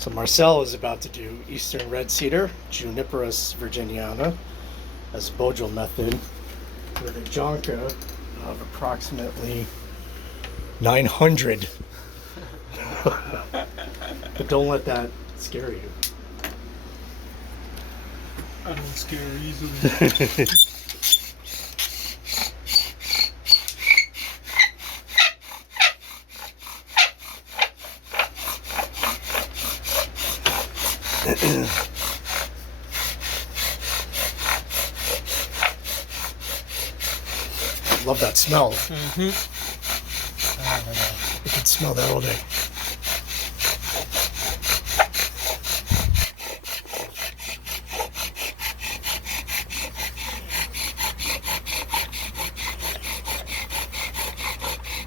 So Marcel is about to do Eastern Red Cedar, Juniperus Virginiana, as a Bojel method with a Jonka of approximately 900. But don't let that scare you. I don't scare easily. Love that smell. Mm-hmm. You can smell that all day.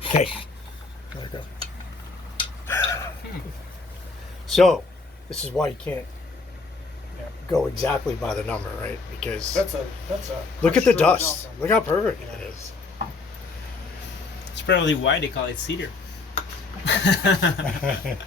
Okay, there we go. So, this is why you can't go exactly by the number, right? Because That's a look at the dust. Look how perfect it is. It's probably why they call it cedar. Right?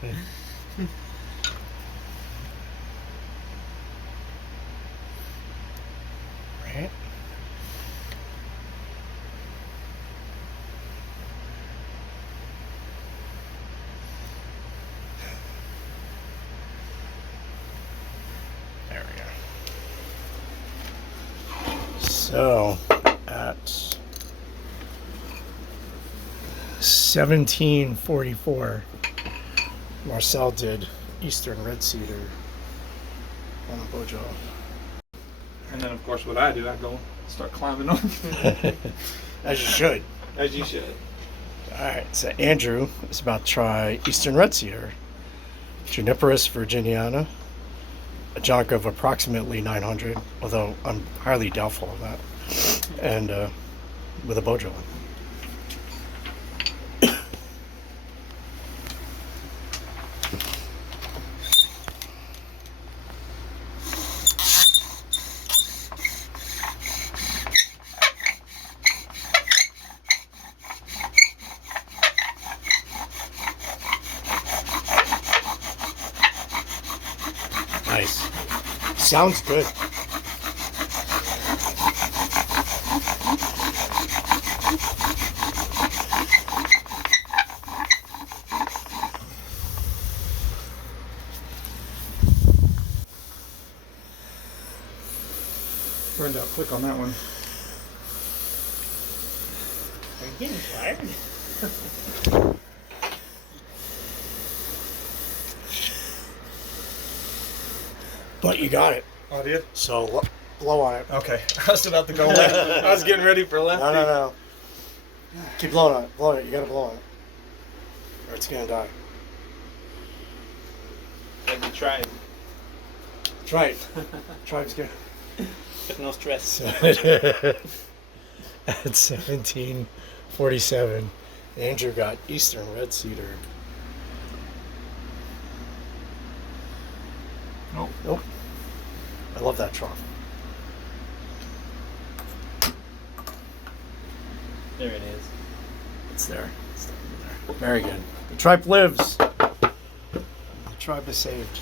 There we go. So, at 1744, Marcel did Eastern Red Cedar on a Bojel. And then, of course, what I do, I go start climbing up. As you should. As you should. Alright, so Andrew is about to try Eastern Red Cedar, Juniperus Virginiana, a Jonka of approximately 900, although I'm highly doubtful of that, and with a Bojel. Nice. Sounds good. Turned out quick on that one. Are you getting tired? But you got it. Oh, did? So blow on it. Okay. I was about to go left. I was getting ready for left. No. Keep blowing on it. Blow on it. You gotta blow on it. Or it's gonna die. Like we tried. Try it. Try it's good. With no stress. So, at 1747, Andrew got Eastern Red Cedar. Nope. I love that trough. There it is. It's there. It's there. Very good. The tribe lives. The tribe is saved.